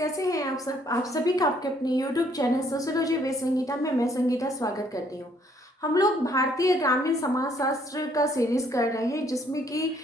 कैसे हैं आप सब। आप सभी का आपके अपने YouTube channel sociology with Sangeeta में मैं संगीता स्वागत करती हूँ। हम लोग भारतीय ग्रामीण समाजशास्त्र का सीरीज कर रहे हैं, जिसमें कि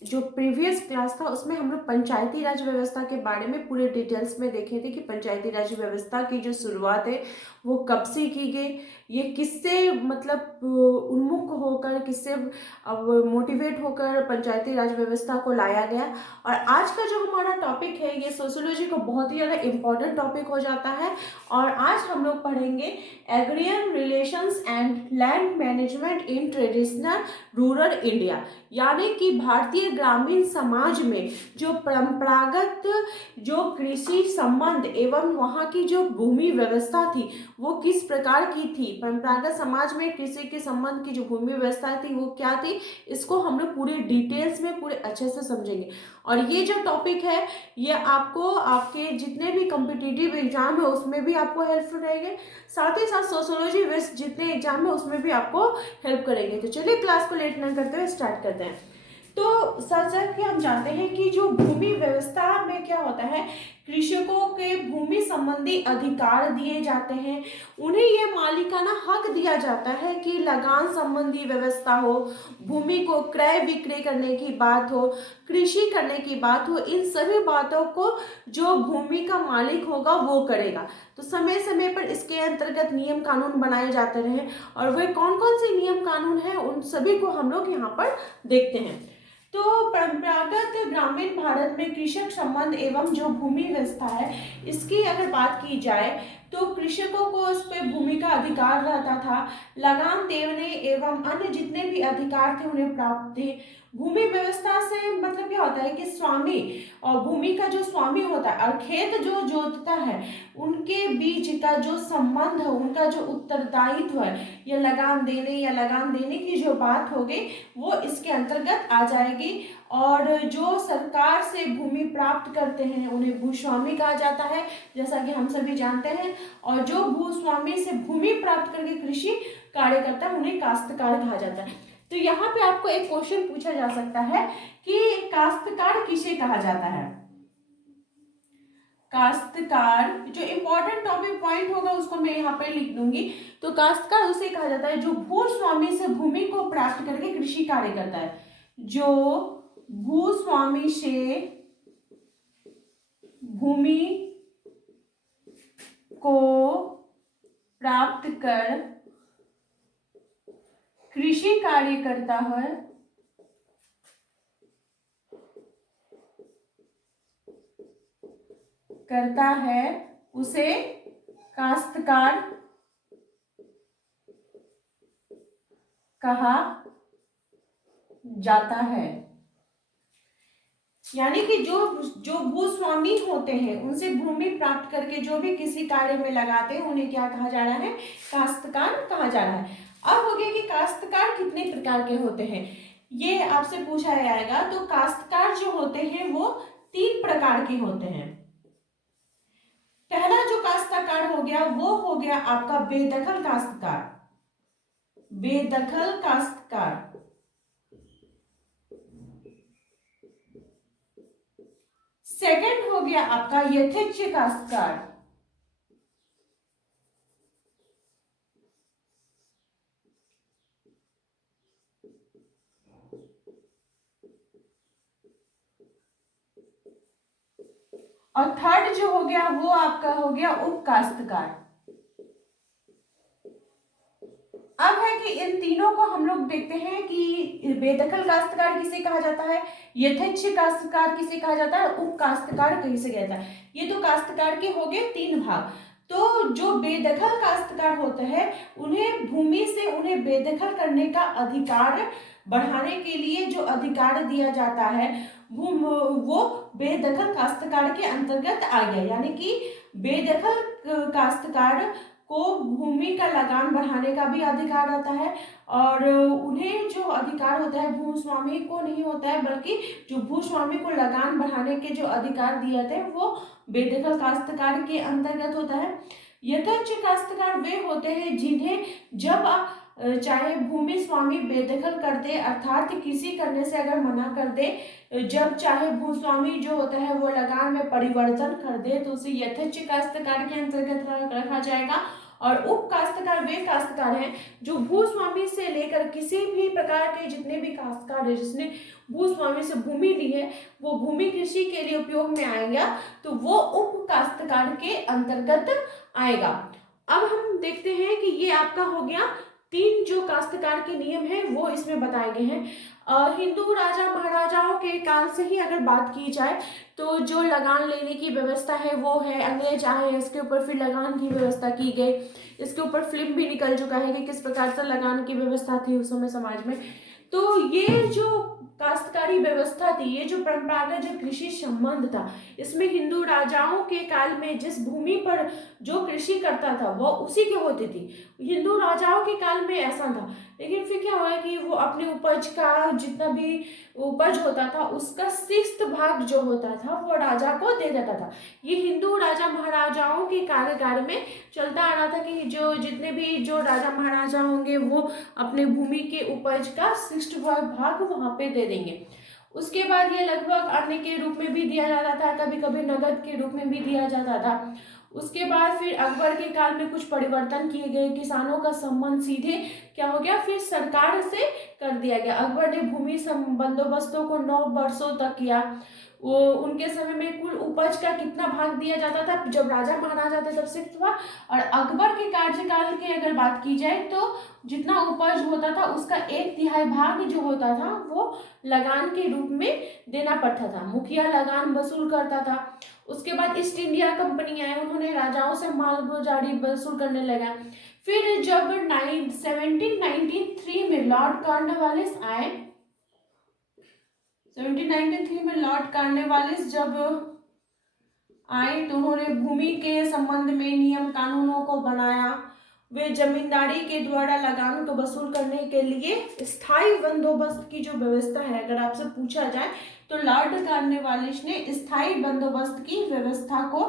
जो प्रीवियस क्लास था उसमें हम लोग पंचायती राज व्यवस्था के बारे में पूरे डिटेल्स में देखे थे कि पंचायती राज व्यवस्था की जो शुरुआत है वो कब से की गई, ये किससे मतलब उन्मुख होकर, किससे अब मोटिवेट होकर पंचायती राज व्यवस्था को लाया गया। और आज का जो हमारा टॉपिक है ये सोशियोलॉजी का बहुत ही ज़्यादा इम्पोर्टेंट टॉपिक हो जाता है। और आज हम लोग पढ़ेंगे agrarian relations and land management in traditional rural India, यानी कि भारतीय ग्रामीण समाज में जो परंपरागत जो कृषि संबंध एवं वहाँ की जो भूमि व्यवस्था थी वो किस प्रकार की थी। परंपरागत समाज में कृषि के संबंध की जो भूमि व्यवस्था थी वो क्या थी, इसको हम लोग पूरे डिटेल्स में पूरे अच्छे से समझेंगे। और ये जो टॉपिक है ये आपको आपके जितने भी कॉम्पिटिटिव एग्जाम है उसमें भी आपको हेल्पफुल रहेंगे, साथ ही साथ सोशियोलॉजी बेस्ड जितने एग्जाम है उसमें भी आपको हेल्प करेंगे। तो चलिए क्लास को लेट न करते हुए स्टार्ट करते हैं। तो सर कि हम जानते हैं कि जो भूमि व्यवस्था में क्या होता है, कृषकों के भूमि संबंधी अधिकार दिए जाते हैं, उन्हें ये मालिकाना हक दिया जाता है कि लगान संबंधी व्यवस्था हो, भूमि को क्रय विक्रय करने की बात हो, कृषि करने की बात हो, इन सभी बातों को जो भूमि का मालिक होगा वो करेगा। तो समय समय पर इसके अंतर्गत नियम कानून बनाए जाते रहे, और वे कौन कौन से नियम कानून हैं उन सभी को हम लोग यहाँ पर देखते हैं। तो परंपरागत ग्रामीण भारत में कृषक संबंध एवं जो भूमि व्यवस्था है इसकी अगर बात की जाए तो कृषकों को उस पर भूमि का अधिकार रहता था, लगान देने एवं अन्य जितने भी अधिकार थे उन्हें प्राप्त थे। भूमि व्यवस्था से मतलब क्या होता है कि स्वामी और भूमि का जो स्वामी होता है और खेत जो जोतता है उनके बीच का जो संबंध है, उनका जो उत्तरदायित्व है, या लगान देने की जो बात होगी वो इसके अंतर्गत आ जाएगी। और जो सरकार से भूमि प्राप्त करते हैं उन्हें भूस्वामी कहा जाता है, जैसा कि हम सभी जानते हैं। और जो भूस्वामी से भूमि प्राप्त करके कृषि कार्य करता है उन्हें काश्तकार कहा जाता है। तो यहाँ पे आपको एक क्वेश्चन पूछा जा सकता है कि काश्तकार किसे कहा जाता है। काश्तकार जो इंपॉर्टेंट टॉपिक पॉइंट होगा उसको मैं यहाँ पे लिख दूंगी। तो काश्तकार उसे कहा जाता है जो भूस्वामी से भूमि को प्राप्त करके कृषि कार्य करता है, जो भूस्वामी से भूमि को प्राप्त कर कृषि कार्य करता है उसे काश्तकार कहा जाता है। यानी कि जो भूस्वामी होते हैं उनसे भूमि प्राप्त करके जो भी किसी कार्य में लगाते हैं उन्हें क्या कहा जा रहा है, काश्तकार कहा जा रहा है। अब हो गया कि काश्तकार कितने प्रकार के होते हैं, ये आपसे पूछा जाएगा। तो काश्तकार जो होते हैं वो 3 प्रकार के होते हैं। पहला जो काश्तकार हो गया वो हो गया आपका बेदखल काश्तकार, बेदखल काश्तकार। सेकंड हो गया आपका यथेच्छ काश्तकार, और थर्ड जो हो गया वो आपका हो गया उपकाश्तकार। अब है कि इन तीनों को हम लोग देखते हैं कि बेदखल काश्तकार किसे कहा जाता है, यथेच्छ काश्तकार किसे कहा जाता है, उप काश्तकार किसे कहता है। ये तो काश्तकार के हो गए 3 भाग। तो जो बेदखल काश्तकार होते हैं उन्हें भूमि से उन्हें बेदखल करने का अधिकार बढ़ाने के लिए जो अधिकार दिया जाता है वो बेदखल काश्तकार के अंतर्गत आ गया। यानी कि बेदखल काश्तकार को भूमि का लगान बढ़ाने का भी अधिकार रहता है, और उन्हें जो अधिकार होता है भूस्वामी को नहीं होता है, बल्कि जो भूस्वामी को लगान बढ़ाने के जो अधिकार दिए जाते हैं वो बेदखल काश्तकार के अंतर्गत होता है। यथेच्छ काश्तकार वे होते हैं जिन्हें जब चाहे भूमि स्वामी बेदखल कर दे, अर्थात कृषि करने से अगर मना कर दे, जब चाहे भूस्वामी जो होता है वो लगान में परिवर्तन कर दे तो उसे यथेच्छ काश्तकार के अंतर्गत रखा जाएगा। और उप काश्तकार वे काश्तकार हैं जो भूस्वामी से लेकर किसी भी प्रकार के जितने भी काश्तकार है जिसने भूस्वामी से भूमि ली है वो भूमि कृषि के लिए उपयोग में आएगा तो वो उप काश्तकार के अंतर्गत आएगा। अब हम देखते हैं कि ये आपका हो गया 3 जो काश्तकार के नियम हैं वो इसमें बताए गए हैं। हिंदू राजा महाराजाओं के काल से ही अगर बात की जाए तो जो लगान लेने की व्यवस्था है वो है, अंग्रेज आए इसके ऊपर फिर लगान की व्यवस्था की गई। इसके ऊपर फिल्म भी निकल चुका है कि किस प्रकार से लगान की व्यवस्था थी उस समय समाज में। तो ये जो काश्तकारी व्यवस्था थी, ये जो परंपरागत जो कृषि संबंध था, इसमें हिंदू राजाओं के काल में जिस भूमि पर जो कृषि करता था वो उसी की होती थी। हिंदू राजाओं के काल में ऐसा था, लेकिन फिर क्या हुआ कि वो अपने उपज का जितना भी उपज होता था उसका 6th भाग जो होता था वो राजा को दे देता था। ये हिंदू राजा महाराजाओं के कार्यकाल में चलता आ रहा था कि जो जितने भी जो राजा महाराजा होंगे वो अपने भूमि के उपज का 6th भाग वहां पे दे देंगे। उसके बाद ये लगभग अन्न के रूप में भी दिया जाता था, कभी कभी नगद के रूप में भी दिया जाता था। उसके बाद फिर अकबर के काल में कुछ परिवर्तन किए गए, किसानों का संबंध सीधे क्या हो गया फिर सरकार से कर दिया गया। अकबर ने भूमि बंदोबस्तों को 9 वर्षों तक किया। वो उनके समय में कुल उपज का कितना भाग दिया जाता था, जब राजा महाराजा थे तब 6th भाग, और अकबर के कार्यकाल की अगर बात की जाए तो जितना उपज होता था उसका 1/3 भाग जो होता था वो लगान के रूप में देना पड़ता था। मुखिया लगान वसूल करता था। उसके बाद ईस्ट इंडिया कंपनी आए, उन्होंने राजाओं से माल गुजारी वसूल करने लगा। फिर जब 1793 में लॉर्ड कॉर्नवालिस आए, 1793 में लॉर्ड कॉर्नवालिस जब आए तो उन्होंने भूमि के संबंध में नियम कानूनों को बनाया। वे जमींदारी के द्वारा लगान को वसूल करने के लिए स्थायी बंदोबस्त की जो व्यवस्था है, अगर आपसे पूछा जाए तो लॉर्ड कॉर्नवालिस ने स्थायी बंदोबस्त की व्यवस्था को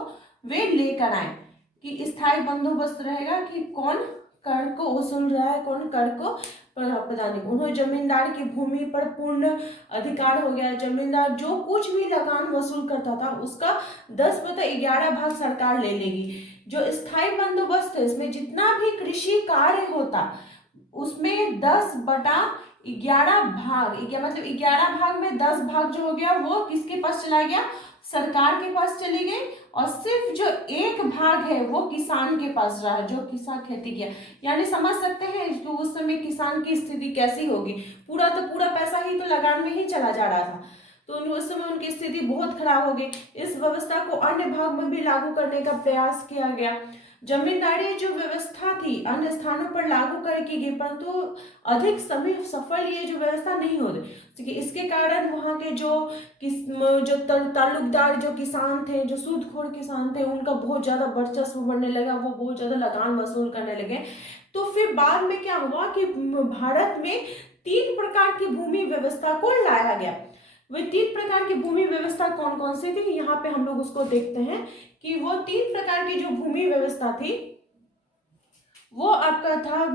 वे लेकर आए कि स्थायी बंदोबस्त रहेगा कि कौन कर को वसूल रहा है, कौन कर को प्रदान। उन्होंने जमींदार की भूमि पर पूर्ण अधिकार हो गया। जमींदार जो कुछ भी लगान वसूल करता था उसका 10/11 भाग सरकार ले लेगी। जो स्थायी बंदोबस्त है इसमें जितना भी कृषि कार्य होता उसमें 10/11 भाग, मतलब 11 भाग में 10 भाग जो हो गया वो किसके पास चला गया, सरकार के पास चली गई। और सिर्फ जो 1 भाग है वो किसान के पास रहा, जो किसान खेती किया। यानी समझ सकते हैं तो उस समय किसान की स्थिति कैसी होगी, पूरा पैसा ही तो लगान में ही चला जा रहा था, तो उस समय उनकी स्थिति बहुत खराब हो गई। इस व्यवस्था को अन्य भाग में भी लागू करने का प्रयास किया गया। जमींदारी जो व्यवस्था थी अन्य स्थानों पर लागू की गई, परंतु अधिक समय सफल ये जो व्यवस्था नहीं हो रही। इसके कारण वहाँ के जो ताल्लुकदार जो किसान थे, जो सूदखोर किसान थे, उनका बहुत ज्यादा वर्चस्व बढ़ने लगा, वो बहुत ज्यादा लगान वसूल करने लगे। तो फिर बाद में क्या हुआ कि भारत में 3 प्रकार की भूमि व्यवस्था को लाया गया। वे 3 प्रकार की भूमि व्यवस्था कौन कौन सी थी, यहाँ पे हम लोग उसको देखते हैं कि वो 3 प्रकार की जो भूमि व्यवस्था थी वो आपका था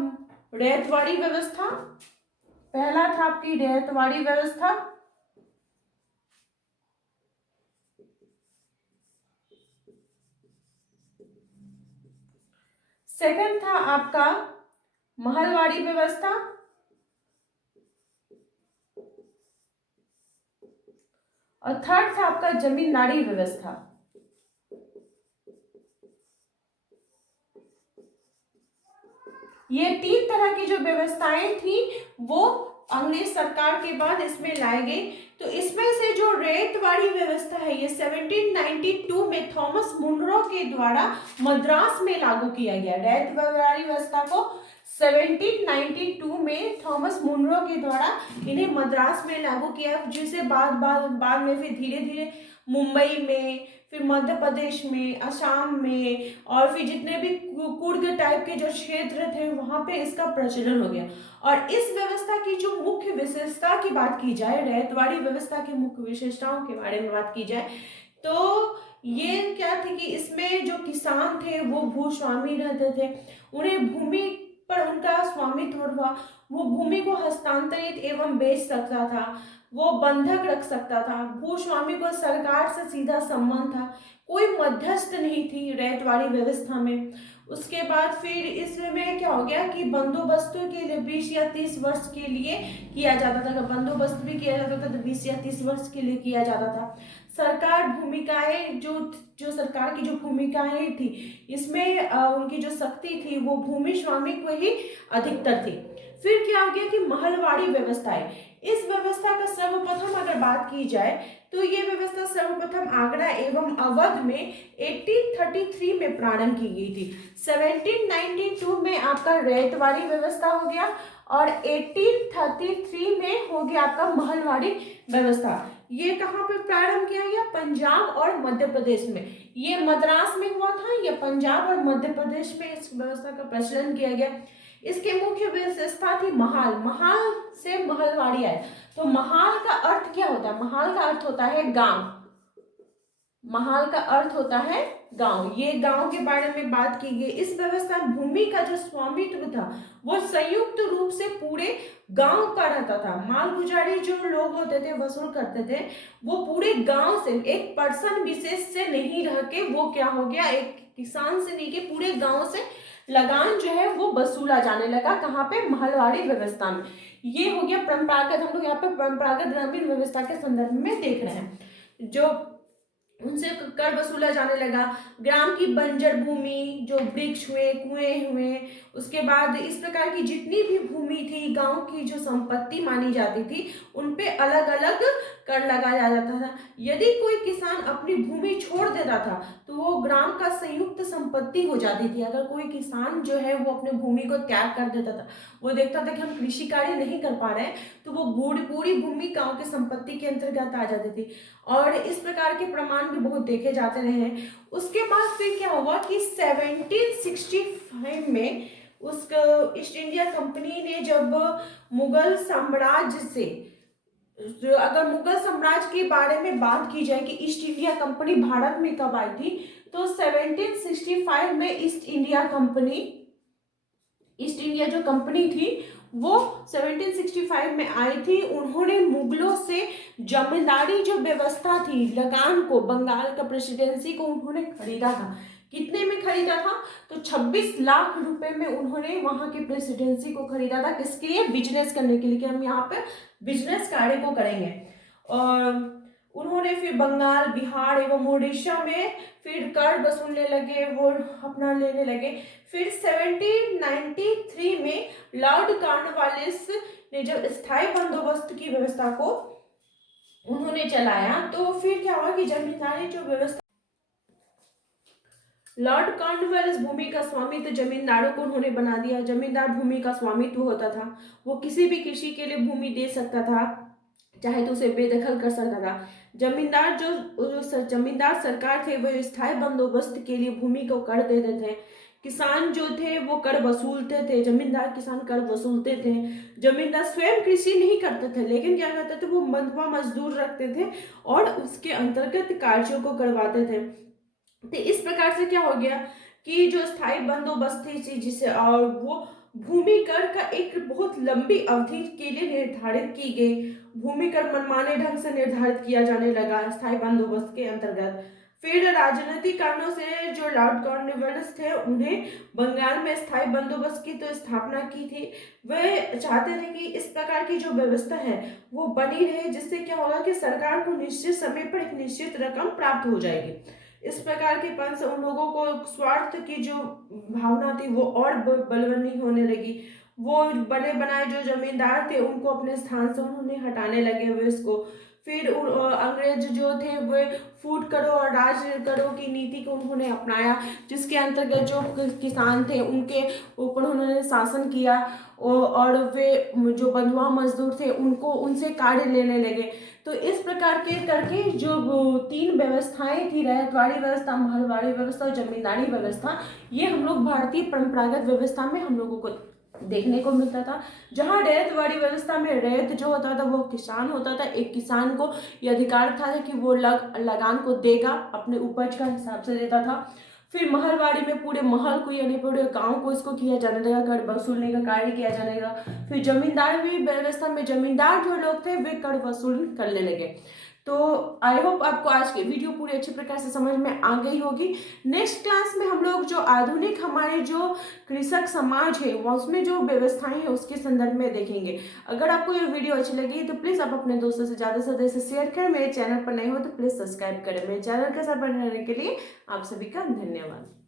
रैयतवाड़ी व्यवस्था। पहला था आपकी रैयतवाड़ी व्यवस्था, सेकंड था आपका महलवाड़ी व्यवस्था, और थर्ड था आपका जमींदारी व्यवस्था। ये 3 तरह की जो व्यवस्थाएं थी वो अंग्रेज सरकार के बाद इसमें लाई गई। तो इसमें से जो रैयतवाड़ी व्यवस्था है ये 1792 में थॉमस मुनरो के द्वारा मद्रास में लागू किया गया। रैयतवाड़ी व्यवस्था को 1792 में थॉमस मुनरो के द्वारा इन्हें मद्रास में लागू किया, जिसे बाद में फिर धीरे धीरे मुंबई में, फिर मध्य प्रदेश में, असम में, और फिर जितने भी कुर्ग टाइप के जो क्षेत्र थे वहां पे इसका प्रचलन हो गया। और इस व्यवस्था की जो मुख्य विशेषता की बात की जाए, रैयतवाड़ी व्यवस्था की मुख्य विशेषताओं के बारे में बात की जाए तो ये क्या थी कि इसमें जो किसान थे वो भूस्वामी रहते थे, उन्हें भूमि पर उनका स्वामित्व था। वो भूमि को हस्तांतरित एवं बेच सकता था, वो बंधक रख सकता था, भूस्वामी को सरकार से सीधा संबंध था, कोई मध्यस्थ नहीं थी रैयतवाड़ी व्यवस्था में। उसके बाद फिर इसमें क्या हो गया कि बंदोबस्तों के लिए 20 या 30 वर्ष के लिए किया जाता था। बंदोबस्त भी किया जाता था तो 20 या 30 वर्ष के लिए किया जाता था। सरकार भूमिकाएं जो जो सरकार की जो भूमिकाएं थी, इसमें उनकी जो शक्ति थी वो भूमि स्वामी को ही अधिकतर थी। फिर क्या हो गया कि महलवाड़ी व्यवस्थाएं। इस व्यवस्था का सर्वप्रथम अगर बात की जाए तो ये व्यवस्था सर्वप्रथम आगरा एवं अवध में 1833 में प्रारंभ की गई थी। 1792 में आपका रैयतवाड़ी व्यवस्था हो गया और 1833 में हो गया आपका महलवाड़ी व्यवस्था। ये कहाँ पे प्रारंभ किया गया? पंजाब और मध्य प्रदेश में। ये मद्रास में हुआ था, या पंजाब और मध्य प्रदेश में इस व्यवस्था का प्रचलन किया गया। इसके मुख्य विशेषता थी महाल। महाल से महलवाड़ी आए। तो महाल का अर्थ क्या होता है? महाल का अर्थ होता है गांव। महाल का अर्थ होता है गांव। ये गांव के बारे में बात की गई। इस व्यवस्था भूमि का जो स्वामित्व था वो संयुक्त रूप से पूरे गांव का रहता था। माल गुजारी जो लोग होते थे, वसूल करते थे, वो पूरे गांव से, एक पर्सन विशेष से नहीं रह के वो क्या हो गया, एक किसान से नहीं के पूरे गांव से लगान जो है वो वसूला जाने लगा। कहाँ पे? महलवाड़ी व्यवस्था में। ये हो गया परंपरागत, हम लोग यहाँ पे परंपरागत ग्रामीण व्यवस्था के संदर्भ में देख रहे हैं, जो उनसे कर वसूला जाने लगा। ग्राम की बंजर भूमि, जो वृक्ष हुए, कुएं हुए, उसके बाद इस प्रकार की जितनी भी भूमि थी, गांव की जो संपत्ति मानी जाती थी, उन पे अलग अलग कर लगाया जाता था। यदि कोई किसान अपनी भूमि छोड़ देता था तो वो ग्राम का संयुक्त संपत्ति हो जाती थी। अगर कोई किसान जो है वो अपने भूमि को त्याग कर देता था, वो देखता था कि हम कृषि कार्य नहीं कर पा रहे हैं, तो वो पूरी भूमि गांव की संपत्ति के अंतर्गत आ जाती थी। और इस प्रकार के प्रमाण भी बहुत देखे जाते रहे हैं। उसके बाद फिर क्या हुआ कि 1765 में उसका ईस्ट इंडिया कंपनी ने, जब मुगल साम्राज्य से, अगर मुगल साम्राज्य के बारे में बात की जाए कि ईस्ट इंडिया कंपनी भारत में कब आई थी, तो 1765 में ईस्ट इंडिया जो कंपनी थी वो 1765 में आई थी। उन्होंने मुगलों से जमींदारी जो व्यवस्था थी, लगान को, बंगाल का प्रेसिडेंसी को उन्होंने खरीदा था। कितने में खरीदा था? तो 26 लाख रुपए में उन्होंने वहां की प्रेसिडेंसी को खरीदा था। किसके लिए? बिजनेस करने के लिए, कि हम यहाँ पे बिजनेस कार्य को करेंगे। और उन्होंने फिर बंगाल, बिहार एवं उड़ीसा में फिर कर वसूलने लगे, वो अपना लेने लगे। फिर 1793 में लॉर्ड कॉर्नवालिस ने जब स्थायी बंदोबस्त की व्यवस्था को उन्होंने चलाया, तो फिर क्या हुआ कि जमींदारी जो व्यवस्था, लॉर्ड कॉर्नवालिस भूमि का स्वामित्व जमींदारों को उन्होंने बना दिया। जमींदार भूमि का स्वामित्व होता था, वो किसी भी कृषि के लिए भूमि दे सकता था, चाहे तो उसे बेदखल कर सकता था। जमींदार सरकार थे वो स्थायी बंदोबस्त के लिए भूमि को कर देते थे। किसान जो थे वो कर वसूलते थे, जमींदार किसान कर वसूलते थे। जमींदार स्वयं कृषि नहीं करते थे, लेकिन क्या करते थे, वो बंधुआ मजदूर रखते थे और उसके अंतर्गत कार्यों को करवाते थे। तो इस प्रकार से क्या हो गया कि जो स्थायी बंदोबस्त थी जिसे, और वो भूमि कर का एक बहुत लंबी अवधि के लिए निर्धारित की गई। भूमि कर मनमाने ढंग से निर्धारित किया जाने लगा स्थायी बंदोबस्त के अंतर्गत। फिर राजनीतिक कारणों से जो लॉर्ड कॉर्नवालिस थे, उन्हें बंगाल में स्थायी बंदोबस्त की तो स्थापना की थी। वे चाहते थे कि इस प्रकार की जो व्यवस्था है वो बनी रहे, जिससे क्या होगा कि सरकार को निश्चित समय पर एक निश्चित रकम प्राप्त हो जाएगी। इस प्रकार के पद से उन लोगों को स्वार्थ की जो भावना थी वो और बलवन्नी होने लगी। वो बने बनाए जो जमींदार थे उनको अपने स्थान से उन्होंने हटाने लगे हुए इसको। फिर अंग्रेज जो थे वे फूट करो और राज करो की नीति को उन्होंने अपनाया, जिसके अंतर्गत जो किसान थे उनके ऊपर उन्होंने शासन किया, और वे जो बंधुआ मजदूर थे उनको उनसे कार्य लेने लगे। तो इस प्रकार के करके जो तीन व्यवस्थाएं थी, रैयतवाड़ी व्यवस्था, महलवाड़ी व्यवस्था और जमींदारी व्यवस्था, ये हम लोग भारतीय परंपरागत व्यवस्था में हम लोगों को देखने को मिलता था। जहाँ रैयतवाड़ी व्यवस्था में रैयत जो होता था वो किसान होता था। एक किसान को यह अधिकार था कि वो लगान को देगा, अपने उपज का हिसाब से देता था। फिर महलवाड़ी में पूरे महल को यानी पूरे गांव को इसको किया जाने लगा, कर वसूलने का कार्य किया जाने लगा। फिर जमींदार भी व्यवस्था में जमींदार जो लोग थे वे कर वसूल करने लगे। तो आई होप आपको आज की वीडियो पूरी अच्छी प्रकार से समझ में आ गई होगी। नेक्स्ट क्लास में हम लोग जो आधुनिक हमारे जो कृषक समाज है उसमें जो व्यवस्थाएं हैं उसके संदर्भ में देखेंगे। अगर आपको ये वीडियो अच्छी लगी तो प्लीज़ आप अपने दोस्तों से ज़्यादा से शेयर करें। मेरे चैनल पर नए हो तो प्लीज़ सब्सक्राइब करें। मेरे चैनल के साथ बने रहने के लिए आप सभी का धन्यवाद।